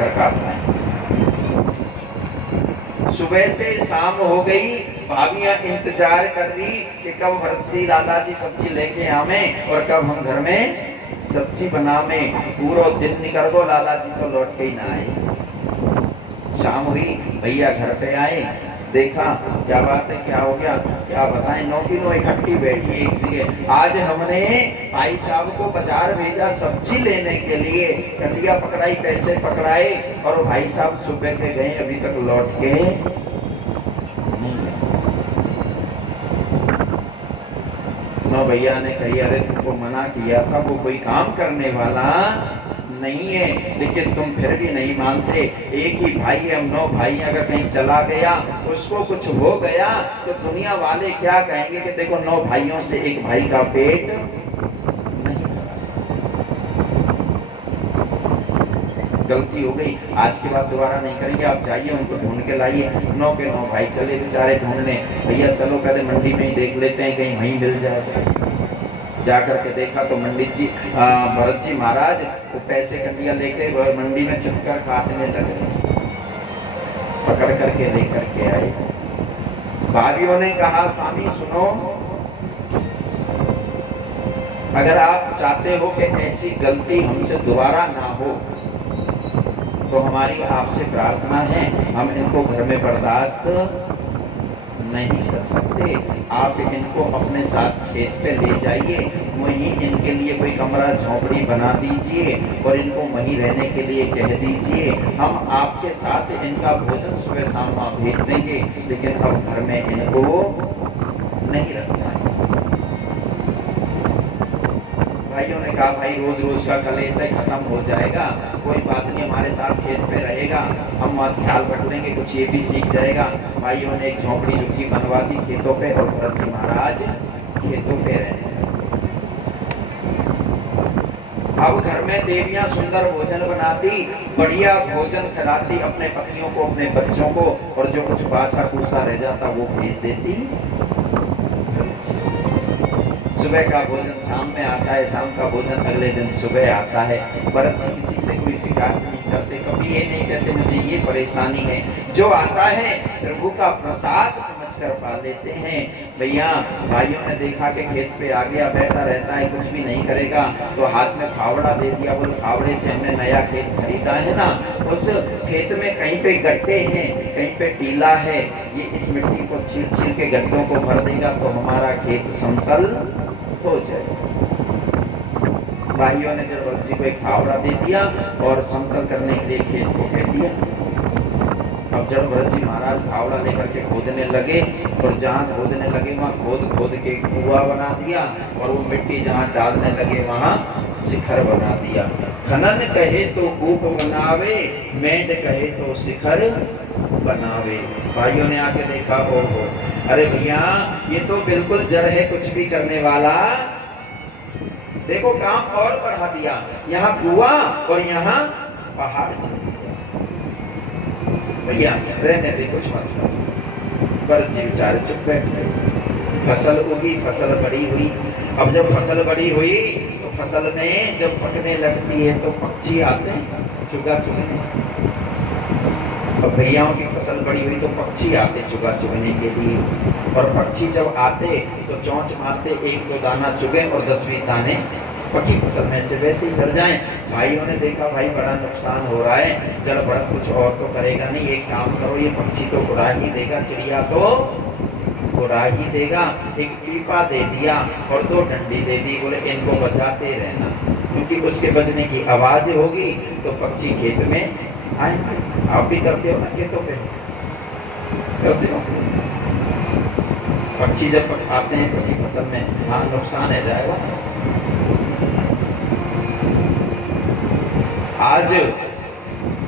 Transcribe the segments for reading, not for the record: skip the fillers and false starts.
चक्कर काट रहे हैं। सुबह से शाम हो गई, भाभियां इंतजार कर रही कि कब भरत सिंह लाला जी सब्जी लेके आवे और कब हम घर में सब्जी बनावे। पूरा दिन निकल गो, लाला जी तो लौट के ही ना आए। शाम हुई, भैया घर पे आए, देखा क्या बात है, क्या हो गया, क्या बताएं। नौ की नौ इकट्ठी बैठी एक जगह। आज हमने भाई साहब को बाजार भेजा सब्जी लेने के लिए, कटिया पकड़ाई, पैसे पकड़ाए, और भाई साहब सुबह के गए, अभी तक लौट के नहीं गए। नौ भैया ने कही, अरे तुमको मना किया था, वो कोई काम करने वाला नहीं है, लेकिन तुम फिर भी नहीं मानते। एक ही भाई है, हम 9 भाई, अगर कहीं चला गया, उसको कुछ हो गया तो दुनिया वाले क्या कहेंगे कि देखो 9 भाइयों से एक भाई का पेट नहीं। गलती हो गई, आज के बाद दोबारा नहीं करेंगे, आप जाइए उनको ढूंढ के लाइए। 9 के 9 भाई चले बेचारे ढूंढने। भैया चलो पहले मंडी में ही देख लेते हैं, कहीं वहीं मिल जाए। जाकर के देखा तो पंडित जी भरत जी महाराज वो पैसे कटिया लेके मंडी में चक्कर काटने लगे, पकड़ करके लेकर के आए। भाइयों ने कहा, स्वामी सुनो, अगर आप चाहते हो कि ऐसी गलती हमसे दोबारा ना हो तो हमारी आपसे प्रार्थना है, हम इनको घर में बर्दाश्त नहीं कर सकते। आप इनको अपने साथ खेत पे ले जाइए, वहीं इनके लिए कोई कमरा झोपड़ी बना दीजिए और इनको वहीं रहने के लिए कह दीजिए। हम आपके साथ इनका भोजन सुबह शाम भेज देंगे, लेकिन अब घर में इनको नहीं रखना है। भाइयों ने कहा, भाई रोज रोज का कलेश है, खत्म हो जाएगा, कोई बात नहीं, हमारे साथ खेत पे रहेगा, हम ख्याल रख लेंगे, कुछ ये भी सीख जाएगा। भाइयों ने एक झोपड़ी झुग्गी बनवा दी खेतों पे, और भरत जी महाराज खेतों पे रहने। अब घर में देवियां सुंदर भोजन बनाती, बढ़िया भोजन खिलाती अपने पतियों को, अपने बच्चों को, और जो कुछ बासा कुसा रह जाता वो भेज देती। सुबह का भोजन शाम में आता है, शाम का भोजन अगले दिन सुबह आता है। भरत जी किसी से कोई शिकायत नहीं करते, कभी ये नहीं कहते मुझे ये परेशानी है। जो आता है प्रभु का प्रसाद समझकर पा लेते हैं। भैया भाइयों ने देखा कि खेत पे आ गया, बैठा रहता है, कुछ भी नहीं करेगा, तो हाथ में फावड़ा दे दिया। बोले फावड़े से हमने नया खेत खरीदा है ना, उस खेत में कहीं पे गड्ढे हैं, कहीं पे टीला है, ये इस मिट्टी को चीर चीर के गड्ढों को भर देगा तो हमारा खेत समतल हो जाए। भाइयों ने जब भरत जी को एक फावड़ा दे दिया और समतल करने के लिए खेत को कह दिया। अब जब भरत जी महाराज फावड़ा लेकर के खोदने लगे, और जहाँ खोदने लगे वहाँ खोद खोद के कुआं बना दिया, और वो मिट्टी जहाँ डालने लगे वहाँ शिखर बना दिया। खनन कहे तो कूप बनावे, मेंढ कहे तो शिखर बनावे। भाइयों ने आके देखा, ओहो, अरे भैया ये तो बिल्कुल जड़ है, कुछ भी करने वाला। देखो काम और बढ़ा दिया, यहाँ कुआं और यहाँ पहाड़। भैया रहने दे, कुछ मत करो। भरत जी बेचारे चुप बैठ गए। फसल उगी, फसल बड़ी हुई। अब जब फसल बड़ी हुई तो फसल में जब पकने लगती है तो पक्षी आते हैं चुगा चुगने। तो भैयाओं की फसल बड़ी हुई तो पक्षी आते चुगा चुगने के लिए, और पक्षी जब आते तो चोंच मारते, 1-2 दाना चुगे और 10-20 दाने पकी फसल में से वैसे ही चल जाएं। भाइयों ने देखा, भाई बड़ा नुकसान हो रहा है, चल भरत कुछ और तो करेगा नहीं, एक काम करो, ये पक्षी तो उड़ा ही देगा, चिड़िया तो उड़ा ही देगा। एक पीपा दे दिया और 2 डंडी दे दी, बोले इनको बजाते रहना, क्योंकि उसके बजने की आवाज होगी तो पक्षी खेत में आएंगे। आप भी करते हो ना खेतों पे, करते हो? पक्षी जब आते हैं तो फसल में, हाँ नुकसान है जाएगा। आज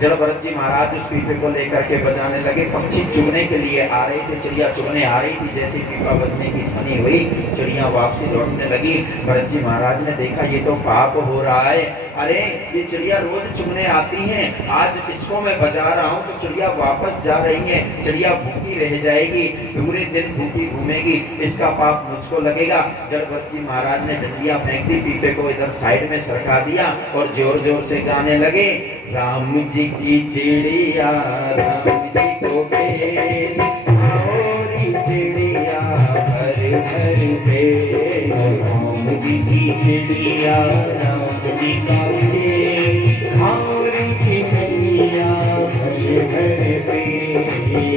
जब भरत जी महाराज उस पीपे को लेकर के बजाने लगे, पक्षी चुगने के लिए आ रहे थे, चिड़िया चुगने आ रही थी। जैसे पीपा बजने की ध्वनि हुई, चिड़िया वापसी लौटने लगी। भरत जी महाराज ने देखा ये तो पाप हो रहा है, अरे ये चिड़िया रोज चुगने आती हैं, आज इसको मैं बजा रहा हूँ तो चिड़िया वापस जा रही है, चिड़िया भूखी रह जाएगी, पूरे दिन भूखी घूमेगी, इसका पाप मुझको लगेगा। जड़भरत जी महाराज ने डंडिया फेंक दी, पीपे को इधर साइड में सरका दिया और जोर जोर से गाने लगे, राम जी की चिड़िया राम जी को खेल, और चिड़िया भर भर पे, राम जी की चिड़िया राम जी का खेल, और चिड़िया भर भर पे,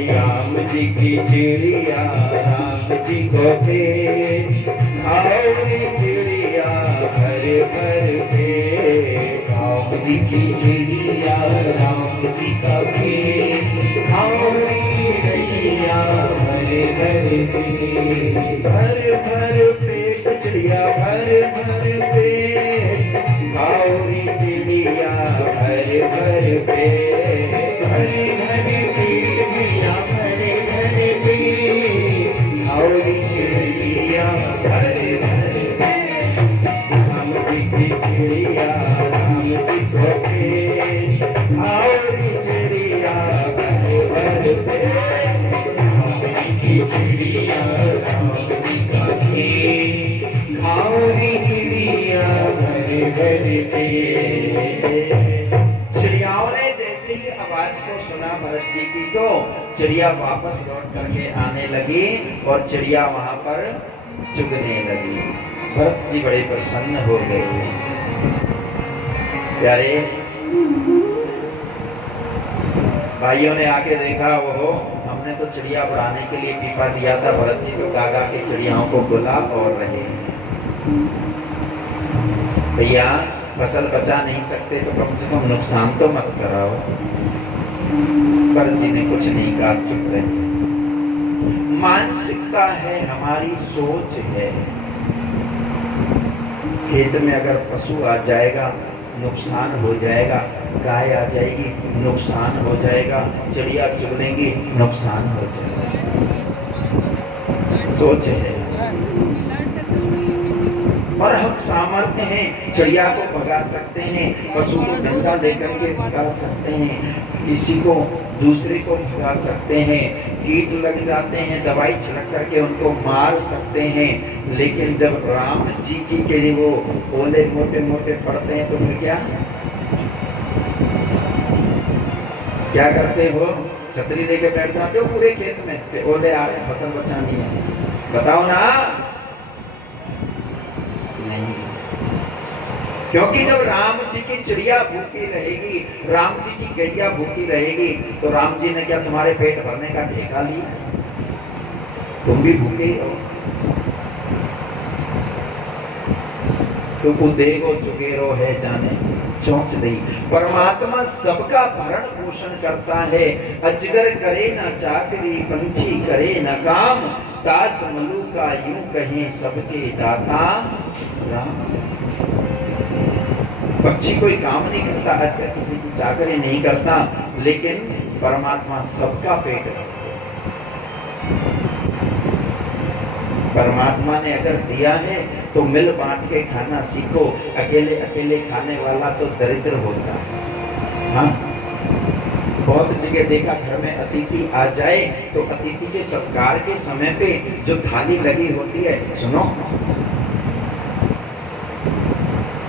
राम जी की चिड़िया राम जी को खेल, और चिड़िया भर भर पे, राम जी की चिड़िया राम जी का खेल, और चिड़िया भर भर पे, भर भर पेट चिड़िया भर भर पेट, और चिड़िया भर भर पेट, भर भर पेट चिड़िया भर भर पेट, और चिड़िया भर भर पेट, राम जी की चिड़िया राम जी को खेल, और चिड़िया भर भर पेट, राम जी की चिड़िया राम जी का खेल, और चिड़िया भर भर पेट। चिड़ियाओं ने जैसे ही आवाज को सुना भरत जी की, तो चिड़िया वापस लौट करके आने लगी और चिड़िया वहां पर चुगने लगी। भरत जी बड़े प्रसन्न हो गए। प्यारे भाइयों ने आके देखा, वो हमने तो चिड़िया उड़ाने के लिए पीपा दिया था, भरत जी तो गा गा के चिड़ियाओं को बुला और रहे। भैया फसल बचा नहीं सकते तो कम से कम नुकसान तो मत कराओ। भरत जी ने कुछ नहीं कहा, चुप रहे। मानसिकता है, हमारी सोच है। खेत में अगर पशु आ जाएगा नुकसान हो जाएगा, गाय आ जाएगी नुकसान हो जाएगा, चिड़िया चुगलेंगी नुकसान हो जाएगा। सोच है। और हम सामर्थ्य हैं, चिड़िया को भगा सकते हैं, पशु को डंडा लेकर के भगा सकते हैं, किसी को दूसरे को भगा सकते हैं, कीट लग जाते हैं दवाई छिड़क करके उनको मार सकते हैं। लेकिन जब राम जी की के लिए वो ओले मोटे मोटे पड़ते हैं तो फिर क्या करते हो? छतरी लेके बैठ जाते हो पूरे खेत में, ओले आ रहे हैं फसल बचानी है, बताओ ना। नहीं, क्योंकि जब राम जी की चिड़िया भूखी रहेगी, राम जी की गैया भूखी रहेगी, तो राम जी ने क्या तुम्हारे पेट भरने का ठेका लिया? तुम भी भूखे हो। तुम उदेगो चुगेरो है जाने चौंच दी। परमात्मा सबका भरण पोषण करता है। अजगर करे न चाकरी, पंछी करे न काम, दास मलू का यूं कहें सबके दाता राम। पक्षी कोई काम नहीं करता, अजगर किसी की चाकरी नहीं करता, लेकिन परमात्मा सबका पेट है। परमात्मा ने अगर दिया है तो मिल बांट के खाना सीखो। अकेले अकेले खाने वाला तो दरिद्र होता है। हाँ, बहुत जगह देखा, घर में अतिथि आ जाए तो अतिथि के सत्कार के समय पे जो थाली लगी होती है, सुनो,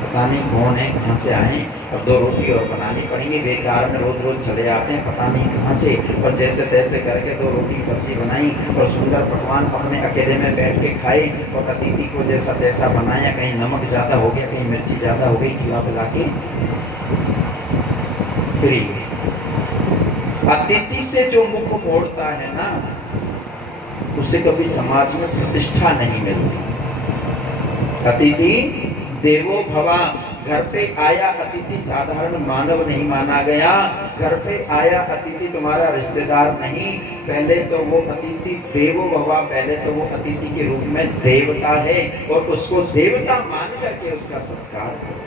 पता नहीं कौन है, कहाँ से आए, अब 2 रोटी और बनानी पड़ेंगी, बेकार में रोज रोज चले आते हैं पता नहीं कहाँ से, और जैसे तैसे करके 2 रोटी सब्जी बनाई और सुंदर पकवान अपने अकेले में बैठ के खाए, और अतिथि को जैसा तैसा बनाया, कहीं नमक ज्यादा हो गया, कहीं मिर्ची ज्यादा हो गई, खिला पिला के फ्री। अतिथि से जो मुख मोड़ता है ना, उसे कभी समाज में प्रतिष्ठा नहीं मिलती। अतिथि देवो भवा। घर पे आया अतिथि साधारण मानव नहीं माना गया। घर पे आया अतिथि तुम्हारा रिश्तेदार नहीं, पहले तो वो अतिथि देवो भवा, पहले तो वो अतिथि के रूप में देवता है, और उसको देवता मान करके उसका सत्कार करो।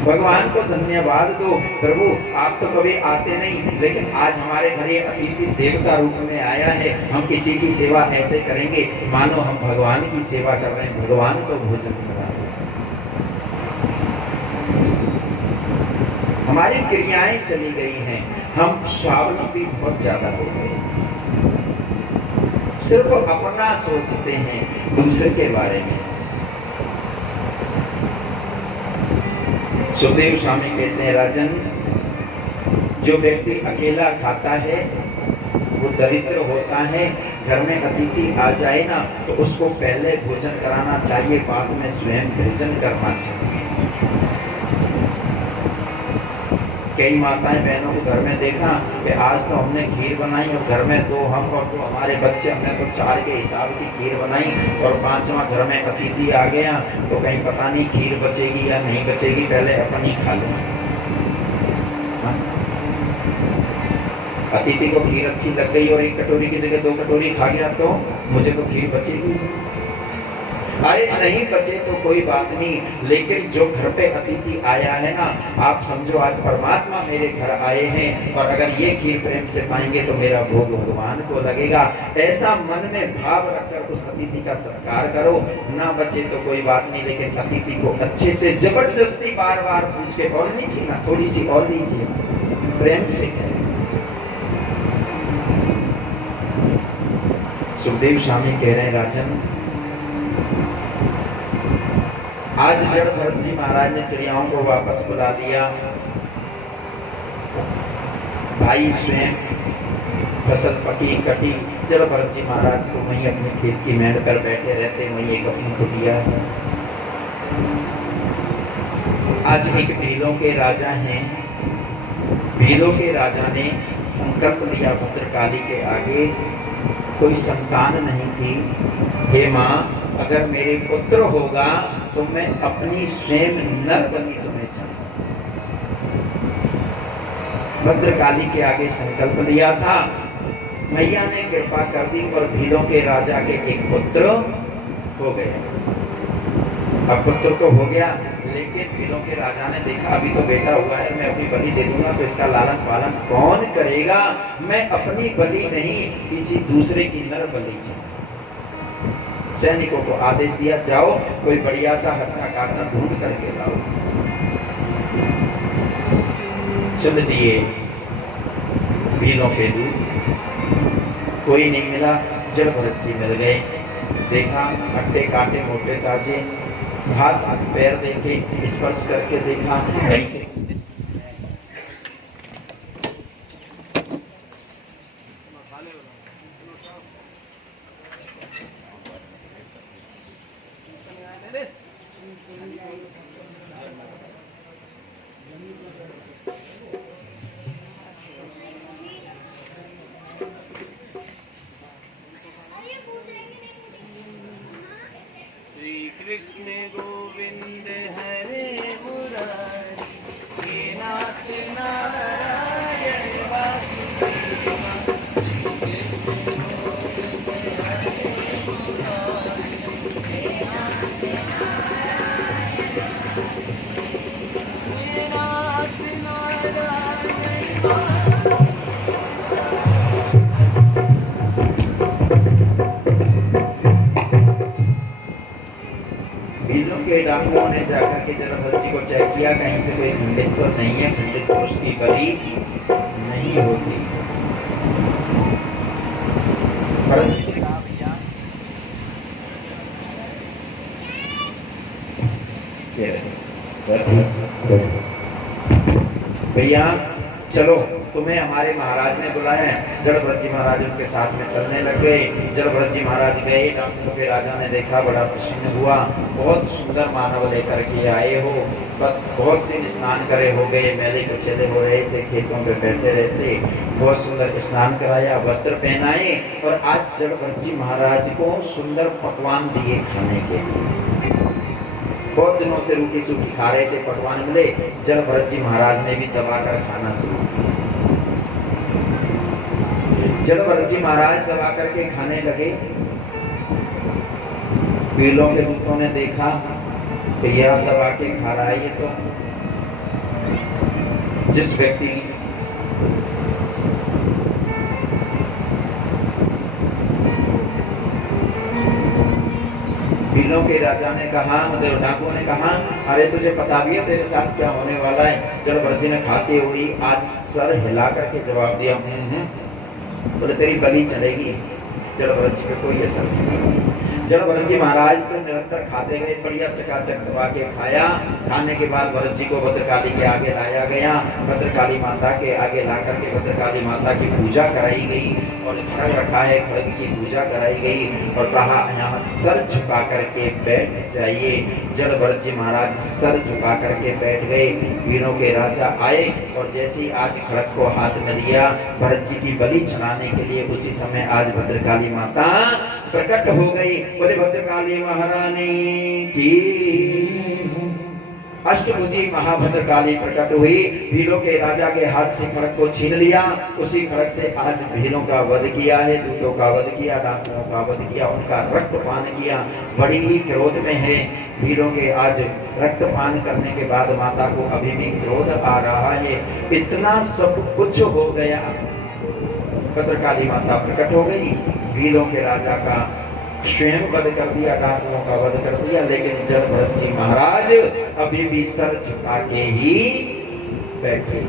भगवान को धन्यवाद दो, प्रभु आप तो कभी आते नहीं, लेकिन आज हमारे घर ये अतिथि देवता रूप में आया है, हम किसी की सेवा ऐसे करेंगे मानो हम भगवान की सेवा कर रहे हैं, भगवान को भोजन करा रहे हैं। हमारी क्रियाएं चली गई हैं, हम स्वावलंबी बहुत ज्यादा हो गए, सिर्फ अपना सोचते हैं, दूसरे के बारे में। सुखदेव स्वामी कहते हैं, राजन, जो व्यक्ति अकेला खाता है वो दरिद्र होता है। घर में अतिथि आ जाए ना तो उसको पहले भोजन कराना चाहिए, बाद में स्वयं भोजन करना चाहिए। कई माताएं बहनों को घर में देखा कि आज तो हमने खीर बनाई और घर में दो हम और दो हमारे बच्चे, हमने तो 4 के हिसाब की खीर बनाई और 5वां घर में अतिथि आ गया तो कहीं पता नहीं खीर बचेगी या नहीं बचेगी, पहले अपन ही खा लो। अतिथि को खीर अच्छी लग गई और 1 कटोरी की जगह 2 कटोरी खा गया तो मुझे तो खीर बचेगी। अरे नहीं बचे तो कोई बात नहीं, लेकिन जो घर पे अतिथि आया है ना, आप समझो आज परमात्मा मेरे घर आए हैं और अगर ये खीर प्रेम से पाएंगे तो मेरा भोग भगवान को लगेगा। ऐसा मन में भाव रखकर उस अतिथि का सत्कार करो। ना बचे तो कोई बात नहीं, लेकिन अतिथि को अच्छे से जबरदस्ती बार बार पूछ के और लीजिए ना, थोड़ी सी और लीजिए, प्रेम से। सुखदेव स्वामी कह रहे हैं, राजन, आज जड़ भरत जी महाराज ने चिड़ियाओं को वापस बुला लिया। भाई स्वयं फसल पकी कटी, जड़ भरत जी महाराज को वहीं अपने खेत की मेड़ पर बैठे रहते, वहीं एक अपनी कुटिया है। आज एक भीलों के राजा हैं, भीलों के राजा ने संकल्प लिया भद्रकाली के आगे, कोई संतान नहीं थी। हे माँ, अगर मेरे पुत्र होगा तो मैं अपनी स्वयं नर बनी तुम्हें चाहूंगा। भद्रकाली के आगे संकल्प लिया था, मैया ने कृपा कर दी और भीलों के राजा के एक पुत्र हो गया। अब पुत्र तो हो गया, लेकिन भीलों के राजा ने देखा अभी तो बेटा हुआ है, मैं अपनी बलि दे दूंगा तो इसका लालन पालन कौन करेगा, मैं अपनी बलि नहीं किसी दूसरे की नर बलि चाहूंगा। सैनिकों को आदेश दिया, जाओ कोई बढ़िया सा हत्या काटना ढूंढ करके लाओ। चल दिए भीलों के दूध, कोई नहीं मिला। जड़ भरत जी मिल गए, देखा हट्टे काटे मोटे ताजे, हाथ पैर देखे, स्पर्श करके देखा, ऐसे कृष्ण गोविंद हरे मुरारी, हे नाथ नारायण वासुदेवा। के डाकुओं ने जाकर के जड़ भरत जी को चेक किया, कहीं से कोई खंडित तो नहीं है, खंडित पुरुष की बलि नहीं होती। भैया चलो, तुम्हें हमारे महाराज ने बुलाया है। जड़ भरत जी महाराज उनके साथ में चलने लग गए। जड़ भरत जी महाराज गए, डाकुओं के राजा ने देखा, बड़ा प्रसन्न हुआ, बहुत सुंदर मानव लेकर के आए हो, बहुत दिन स्नान करे हो गए, मैले कछेले हो रहे थे, खेतों पे बैठे रहते, बहुत सुंदर स्नान कराया, वस्त्र पहनाए और आज जड़ भरत जी महाराज को सुंदर पकवान दिए खाने के लिए। बहुत दिनों से रूखी सूखी खा रहे थे, पकवान मिले, जड़ भरत जी महाराज ने भी दबाकर खाना शुरू किया। जड़ भरत जी महाराज दबा करके खाने लगे। भीलों के दूतों ने देखा कि यह दबा के खा रहा है, ये तो जिस व्यक्ति भीलों के राजा ने कहा, मतलब डाकू ने कहा, अरे तुझे पता भी है तेरे साथ क्या होने वाला है? जड़भरत जी ने खाते हुए आज सर हिला करके जवाब दिया, बोले तेरी बलि चलेगी। जड़भरत जी पे कोई असर नहीं। जड़भरत जी महाराज तो निरंतर खाते गए, बढ़िया चकाचक दबा के खाया। खाने के बाद भरत जी को भद्रकाली के आगे लाया गया। भद्रकाली माता के आगे ला करके भद्रकाली माता की पूजा कराई गई और खड़ग रखा है, खड़ग की पूजा कराई गई और कहा यहाँ सर झुका करके बैठ जाइए। जड़भरत जी महाराज सर झुका करके बैठ गए। वीरों के राजा आए और जैसे ही आज खड़ग को हाथ में लिया भरत जी की बलि चढ़ाने के लिए, उसी समय आज भद्रकाली माता प्रकट हो गई। बोले भद्रकाली महारानी की। अष्टभुजी महाभद्रकाली प्रकट हुई। भीलों के राजा के हाथ से खड़ग को छीन लिया। उसी खड़ग से आज भीलों का वध किया है, दूतों का वध किया, डाकुओं का वध किया, उनका रक्तपान किया। बड़ी ही क्रोध में है भीलों के। आज रक्तपान करने के बाद माता को अभी भी क्रोध आ रहा है। इतना सब कुछ हो गया, भद्रकाली माता प्रकट हो गई। भीलों के राजा का स्वयं वध कर दिया, डाकुओं का वध कर दिया, लेकिन जड़भरत जी महाराज अभी भी सर झुका के ही बैठे।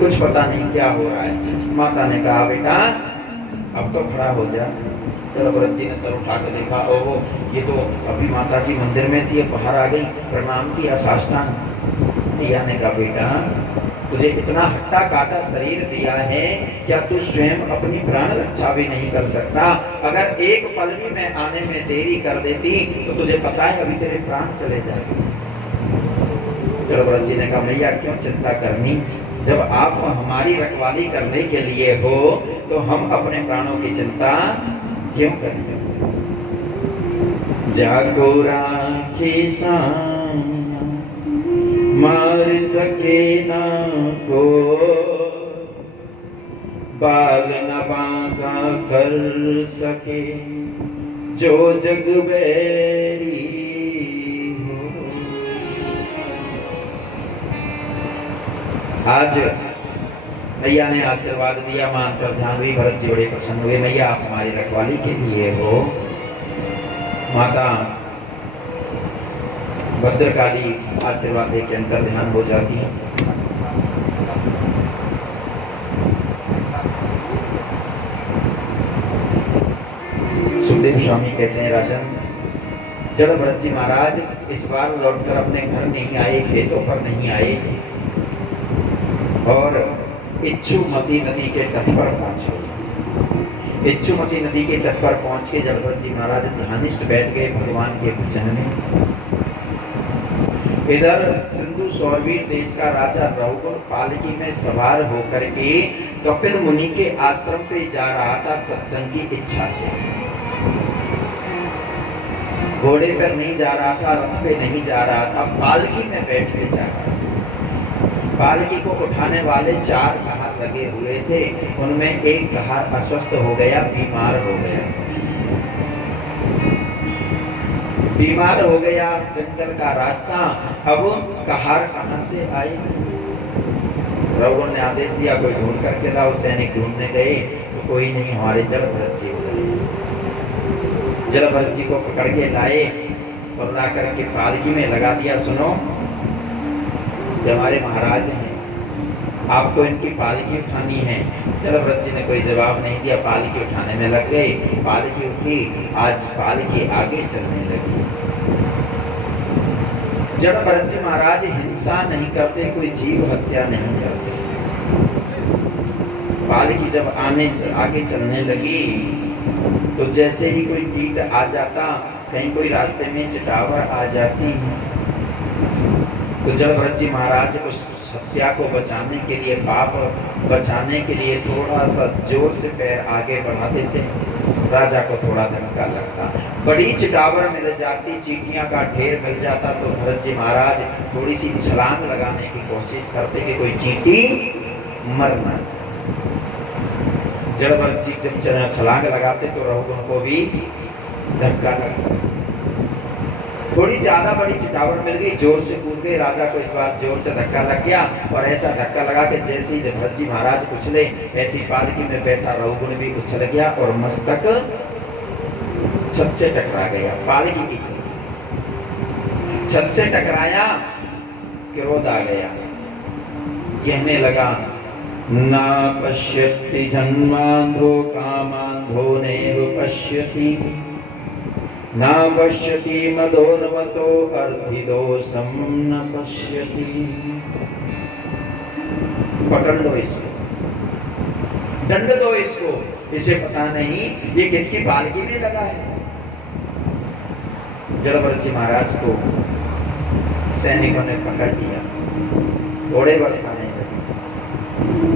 कुछ पता नहीं क्या हो रहा है। माता ने कहा बेटा अब तो खड़ा हो जा। जड़भरत जी ने सर उठा के देखा, ओहो ये तो अभी माता जी मंदिर में थी, बाहर आ गई। प्रणाम किया, साष्टांग। मैया ने कहा बेटा तुझे इतना हट्टा काटा शरीर दिया है, क्या तू स्वयं अपनी प्राण रक्षा भी नहीं कर सकता? अगर एक पल भी मैं आने में देरी कर देती तो तुझे पता है अभी तेरे प्राण चले जाएंगे। जड़भरत जी ने कहा मैया क्यों चिंता करनी, जब आप हमारी रखवाली करने के लिए हो तो हम अपने प्राणों की चिंता क्यों करेंगे? जागो राखे मार सके ना को, बाल न बांका कर सके जो जग बैरी हो। आज मैया ने आशीर्वाद दिया, मां अंतर्ध्यान हुई। भरत जी बड़े प्रसन्न हुए, मैया आप हमारी रखवाली के लिए हो। माता भद्रकाली आशीर्वाद दे के अंतर्ध्यान हो जाती है। सुखदेव स्वामी कहते हैं राजन, जड़भरत जी महाराज इस बार लौटकर अपने घर नहीं आए, खेतों पर नहीं आए और इच्छुमती नदी के तट पर पहुंचे। इच्छुमती नदी के तट पर पहुंच के जड़भरत जी महाराज ध्यानिष्ठ बैठ गए भगवान के भजन में। इधर सिंधु सौरवीर देश का राजा रघुकुल पालकी में सवार होकर के कपिल मुनि के आश्रम पे जा रहा था सत्संग की इच्छा से। घोड़े पर नहीं जा रहा था, रथ पे नहीं जा रहा था, पालकी में बैठ के जा रहा था। पालकी को उठाने वाले 4 कहार लगे हुए थे, उनमें एक कहार अस्वस्थ हो गया, बीमार हो गया। बीमार हो गया, जंगल का रास्ता, अब कहार कहां से आए? रघुकुल ने आदेश दिया कोई ढूंढ करके लाओ। सैनिक ढूंढने गए तो कोई नहीं, हमारे जड़भरत जी हो। जड़भरत जी को पकड़ के लाए और ला करके पालकी में लगा दिया। सुनो ये हमारे महाराज हैं, आपको इनकी पालकी उठानी है। जड़भरत जी ने कोई जवाब नहीं दिया, पालकी उठाने में लग गए। पालकी उठी, आज पालकी आगे चलने लगी। जड़भरत जी महाराज हिंसा नहीं करते, कोई जीव हत्या नहीं करते। पालकी जब आगे चलने लगी तो जैसे ही कोई कीट आ जाता, कहीं कोई रास्ते में चटावर आ जाती, तो जड़भरत जी महाराज उस हत्या को बचाने के लिए, पाप बचाने के लिए थोड़ा सा जोर से पैर आगे बढ़ा देते, राजा को थोड़ा धक्का लगता, बड़ी चिटावर मिल जाती, चींटियां का ढेर मिल जाता, तो भरत जी महाराज थोड़ी सी छलांग लगाने की कोशिश करते कि कोई चींटी मर ना जाए। जड़भरत जी जब छलांग लगाते तो रघुकुल को भी धक्का लगता। थोड़ी ज्यादा बड़ी चिटावर मिल गई, जोर से कूद गए। राजा को इस बार जोर से धक्का लग गया और ऐसा धक्का लगा कि जैसे ही भरत जी महाराज उछले, ऐसी पालकी में बैठा रघुकुल भी उछल गया और मस्तक छत से टकरा गया, पालकी की छत से। छत से टकराया, क्रोध आ गया, कहने लगा ना पश्यति जन्मांधो कामांधो नैव पश्यति, ना पश्यति मदोन्मतो अर्थिदोषं न पश्यति। पकड़ लो इसको, दंड दो इसको, इसे पता नहीं ये किसकी पालकी में लगा है। जलवरची महाराज को सैनिकों ने पकड़ लिया, घोड़े बरसाने लगे।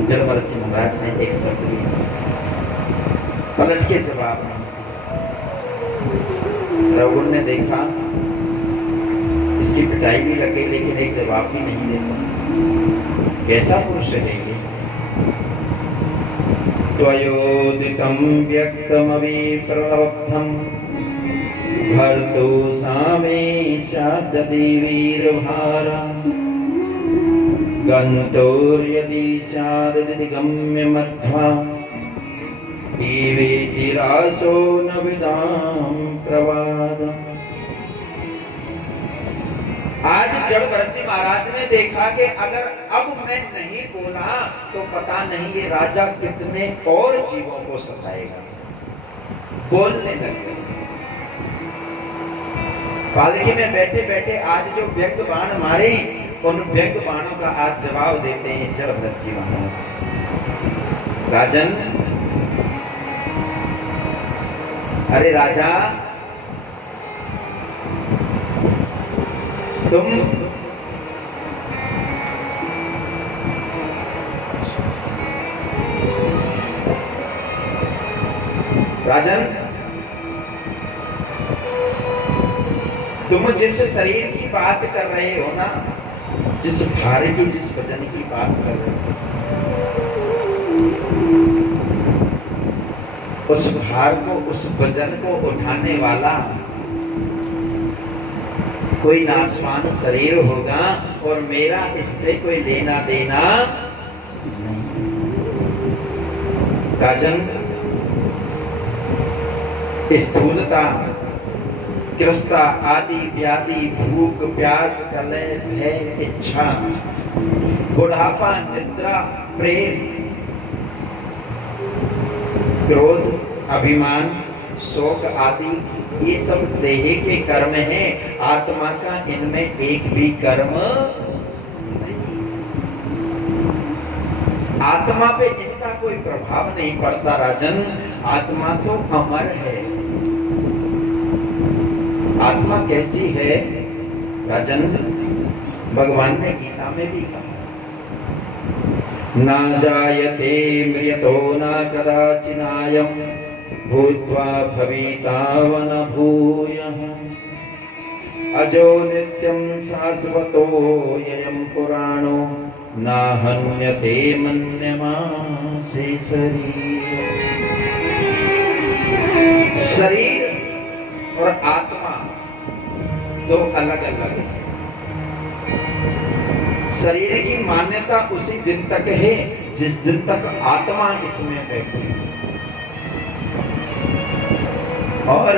जलवरची महाराज ने एक शब्द दिया, पलट के जवाब नहीं। रघुन ने देखा इसकी पिटाई भी लग गई, लेकिन एक जवाब भी नहीं देता। कैसा पुरुष है ये? त्वयोदितं व्यक्तमविप्रलब्धं भर्तु सामे स्याद्यदि वीरभारा, गन्तुर्यदि स्यादिति गम्य मध्वा, जीवेति रासो न विदां प्रवादम्। आज जलवरची महाराज ने देखा कि अगर अब मैं नहीं बोला तो पता नहीं ये राजा कितने और जीवों को सताएगा। बोलने लगे। पालकी में बैठे बैठे आज जो व्यंग बाण मारे, उन व्यंग बाणों का आज जवाब देते हैं जलवरची महाराज। राजन, अरे राजा, तुम राजन, तुम जिस शरीर की बात कर रहे हो ना, जिस भार की, जिस वजन की बात कर रहे हो, उस भार को, उस वजन को उठाने वाला कोई नासवान शरीर होगा और मेरा इससे कोई लेना देना नहीं। राजन, स्थूलता, कृष्णता आदि व्याधि, भूख प्यास, कलह, भय, इच्छा, बुढ़ापा, निद्रा, प्रेम, क्रोध, अभिमान, शोक आदि, ये सब देह के कर्म हैं। आत्मा का इनमें एक भी कर्म नहीं। आत्मा पे इनका कोई प्रभाव नहीं पड़ता। राजन, आत्मा तो अमर है। आत्मा कैसी है राजन? भगवान ने गीता में भी कहा, ना जायते म्रियतो न कदाचिनायम् भूत्वा भविता व न भूयः, अजो नित्यं शाश्वतोऽयं पुराणो न हन्यते मन्यमासे शरीर। शरीर और आत्मा दो अलग अलग है। शरीर की मान्यता उसी दिन तक है जिस दिन तक आत्मा इसमें बैठी है, और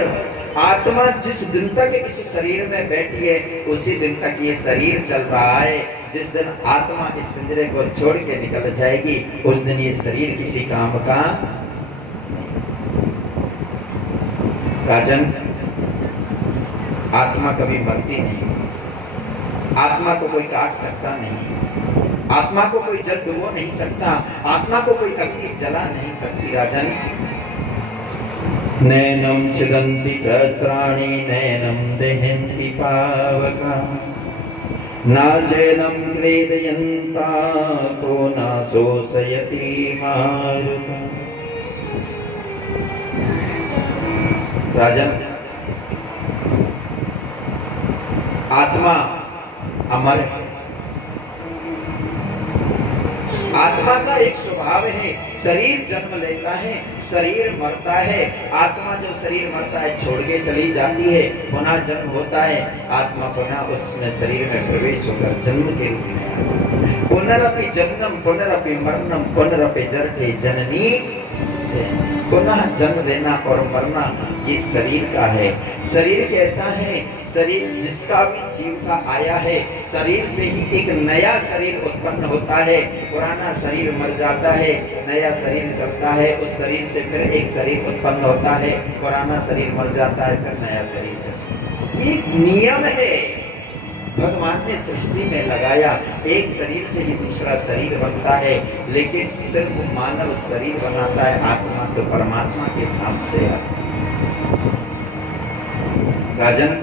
आत्मा जिस दिन तक इस शरीर में बैठी है उसी दिन तक ये शरीर चल रहा है। जिस दिन आत्मा इस पिंजरे को छोड़ के निकल जाएगी उस दिन ये शरीर किसी काम का। राजन, आत्मा कभी मरती नहीं, आत्मा को कोई काट सकता नहीं, आत्मा को कोई जल डुबो नहीं सकता, आत्मा को कोई अग्नि जला नहीं सकती। राजन, नैनम छिदन्ति सहस्राणि नैनम दहन्ति पावका, नाचैनं क्रीडयन्ता तो न शोषयति मारुता। राजन, आत्मा अमर है। आत्मा का एक स्वभाव है, शरीर जन्म लेता है, शरीर मरता है। आत्मा जब शरीर मरता है छोड़ के चली जाती है, पुनः जन्म होता है, आत्मा पुनः उसमें शरीर में प्रवेश होकर जन्म के रूप में आ जाता है। पुनरपि जन्म पुनरपि मरणम पुनरपि जरते जननी से, पुनः जन्म लेना और मरना ये शरीर का है। शरीर कैसा है? शरीर जिसका भी जीव का आया है, शरीर से ही एक नया शरीर उत्पन्न होता है। पुराना शरीर मर जाता है, नया शरीर चलता है, उस शरीर से फिर एक शरीर उत्पन्न होता है, पुराना शरीर मर जाता है, फिर नया शरीर चलता है। एक नियम है भगवान ने सृष्टि में लगाया। एक शरीर से ही दूसरा शरीर बनता है, लेकिन सिर्फ मानव शरीर बनाता है, आत्मा तो परमात्मा के नाम से है। राजन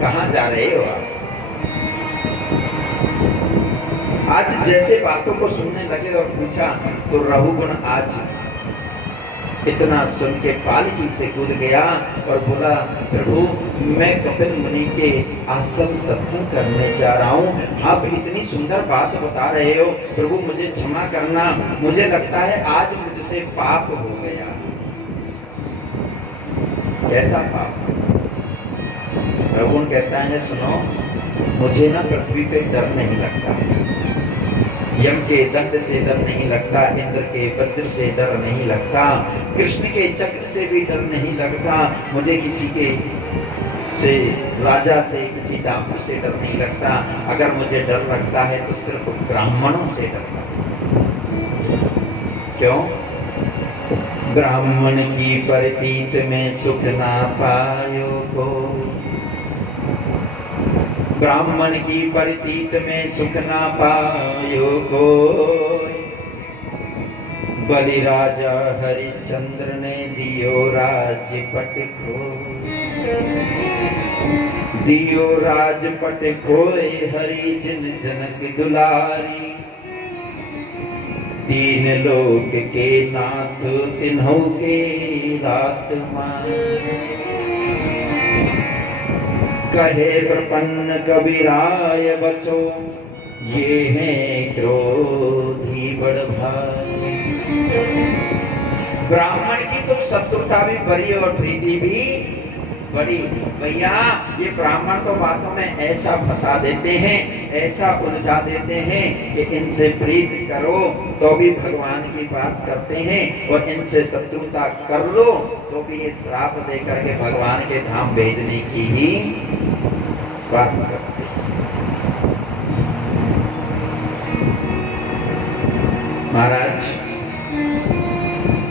कहाँ जा रहे हो आप? आज जैसे बातों को सुनने लगे और पूछा तो रघुगुण आज इतना सुन के पालकी से कूद गया और बोला, प्रभु मैं कपिल मुनि के आश्रम सत्संग करने जा रहा हूँ, आप इतनी सुंदर बात बता रहे हो, प्रभु मुझे क्षमा करना, मुझे लगता है आज मुझसे पाप हो गया। कैसा पाप? रघुगुण कहता है, सुनो, मुझे ना पृथ्वी पे डर नहीं लगता, यम के दंड से डर नहीं लगता, इंद्र के वज्र से डर नहीं लगता, कृष्ण के चक्र से भी डर नहीं लगता, मुझे किसी के से राजा से किसी डाकू से डर नहीं लगता। अगर मुझे डर लगता है तो सिर्फ ब्राह्मणों से डर लगता। क्यों? ब्राह्मण की परितीत में सुख ना पायो को, ब्राह्मण की परितीत में सुख ना पायो को, बलि राजा हरिश्चंद्र ने दियो राजपट को, दियो राजपट खोए हरि जिन जनक दुलारी, तीन लोक के नाथ तिन्हों के रात मारी, कहे प्रपन्न कबीराय बचो, ये हैं क्रोधी बड़ भाई। ब्राह्मण की तो शत्रुता भी बड़ी और प्रीति भी बड़ी। भैया ये ब्राह्मण तो बातों में ऐसा फंसा देते हैं, ऐसा उलझा देते हैं कि इनसे प्रीत करो तो भी भगवान की बात करते हैं, और इनसे शत्रुता कर लो तो भी ये श्राप दे करके भगवान के धाम भेजने की ही बात करते हैं। महाराज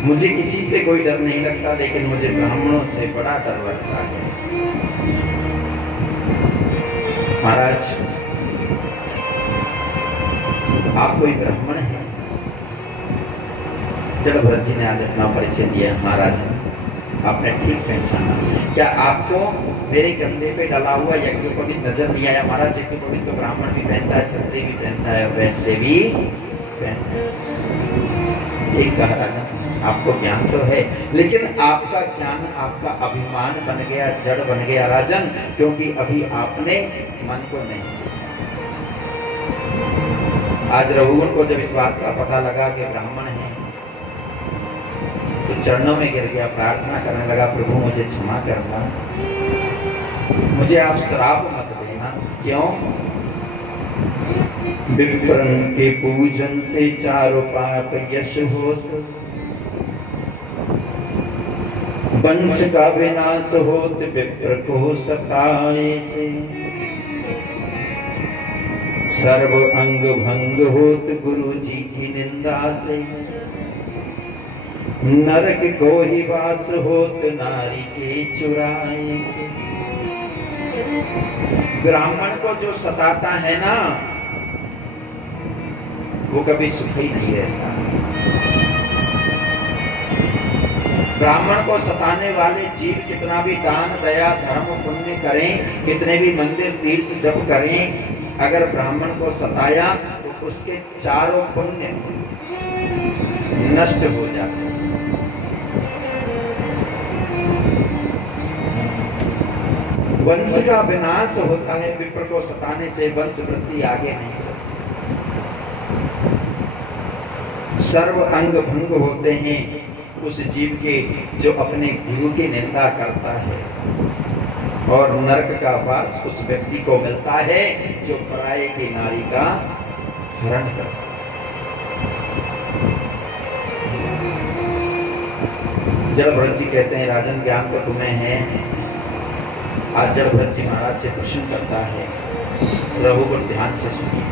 मुझे किसी से कोई डर नहीं लगता, लेकिन मुझे ब्राह्मणों से बड़ा डर लगता है। महाराज आप कोई ब्राह्मण है? चलो भरत जी ने आज अपना परिचय दिया। महाराज आपने ठीक पहचाना। क्या आपको मेरे कंधे पे डला हुआ यज्ञोपवीत नजर नहीं आया? महाराज यज्ञोपवीत तो ब्राह्मण भी पहनता है, क्षत्रिय भी पहनता है, वैसे भी पहनता है। एक कहा राजा आपको ज्ञान तो है, लेकिन आपका ज्ञान आपका अभिमान बन गया, जड़ बन गया राजन, क्योंकि अभी आपने मन को नहीं। आज रघुगुण को जब इस बात का पता लगा कि ब्राह्मण है तो चरणों में गिर गया, प्रार्थना करने लगा, प्रभु मुझे क्षमा करना, मुझे आप श्राप मत देना। क्यों? विप्रन के पूजन से चारों पाप यश होत, वंश का विनाश होत विप्र को सताए से, सर्व अंग भंग होत गुरु जी की निंदा से, नरक को ही वास होत नारी के चुराए से। ब्राह्मण को जो सताता है ना वो कभी सुखी नहीं रहता। ब्राह्मण को सताने वाले जीव कितना भी दान दया धर्म पुण्य करें, कितने भी मंदिर तीर्थ जप करें, अगर ब्राह्मण को सताया तो उसके चारों पुण्य नष्ट हो जाते हैं। वंश का विनाश होता है, विप्र को सताने से वंश वृद्धि आगे नहीं चलती। सर्व अंग भंग होते हैं उस जीव के जो अपने गुरु की निंदा करता है, और नरक का वास उस व्यक्ति को मिलता है जो पराये की नारी का हरण करता है। जड़भरत जी कहते हैं, राजन ज्ञान तो तुम्हें है। आज जड़भरत जी महाराज से प्रश्न करता है, रघुवर ध्यान से सुनिए।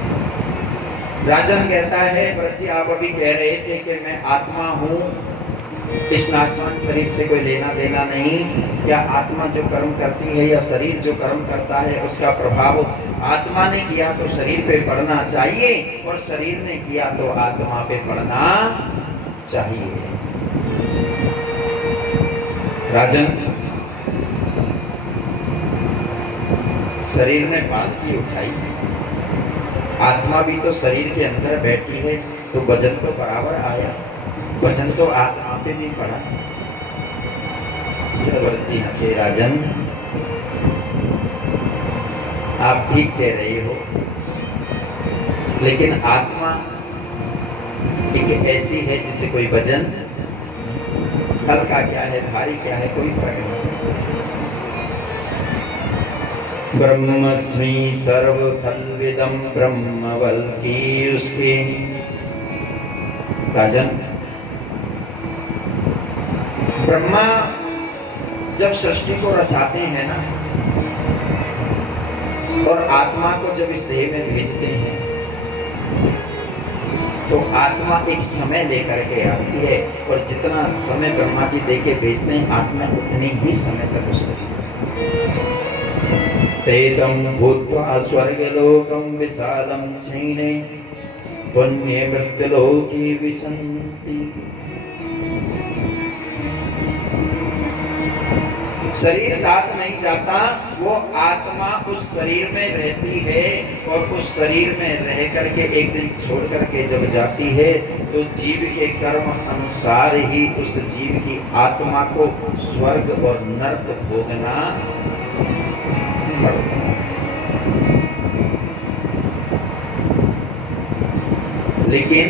राजन कहता है, भरत जी आप अभी कह रहे थे कि मैं आत्मा हूं, इस नाशवान शरीर से कोई लेना देना नहीं। क्या आत्मा जो कर्म करती है या शरीर जो कर्म करता है उसका प्रभाव आत्मा ने किया तो शरीर पे पड़ना चाहिए, और शरीर ने किया तो आत्मा पे पड़ना चाहिए। राजन, शरीर ने पालकी उठाई, आत्मा भी तो शरीर के अंदर बैठी है, तो वजन तो बराबर आया, वजन तो आत्मा पे नहीं पड़ा। जी हंसे, राजन आप ठीक कह रहे हो, लेकिन आत्मा एक ऐसी है जिसे कोई वजन, हल्का क्या है भारी क्या है कोई फर्क नहीं। ब्रह्मस्मि सर्वखल्विदं ब्रह्मवल की उसके। राजन, ब्रह्मा जब सृष्टि को रचाते हैं ना, और आत्मा को जब इस देह में भेजते हैं, तो आत्मा एक समय लेकर के आती है, और जितना समय ब्रह्मा जी दे के भेजते हैं, आत्मा उतने ही समय तक उस तेतम भूत्वा स्वर्गलोकं विशालं क्षीणे पुण्य मृत्युलोके विशन्ति। शरीर साथ नहीं जाता, वो आत्मा उस शरीर में रहती है, और उस शरीर में रह करके एक दिन छोड़ करके जब जाती है, तो जीव के कर्म अनुसार ही उस जीव की आत्मा को स्वर्ग और नरक भोगना पड़ता है। लेकिन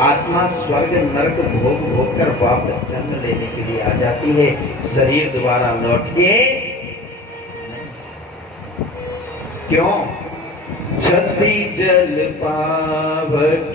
आत्मा स्वर्ग नरक भोग भोग कर वापस जन्म लेने के लिए आ जाती है, शरीर दोबारा लौट के। क्यों? छति जल पावक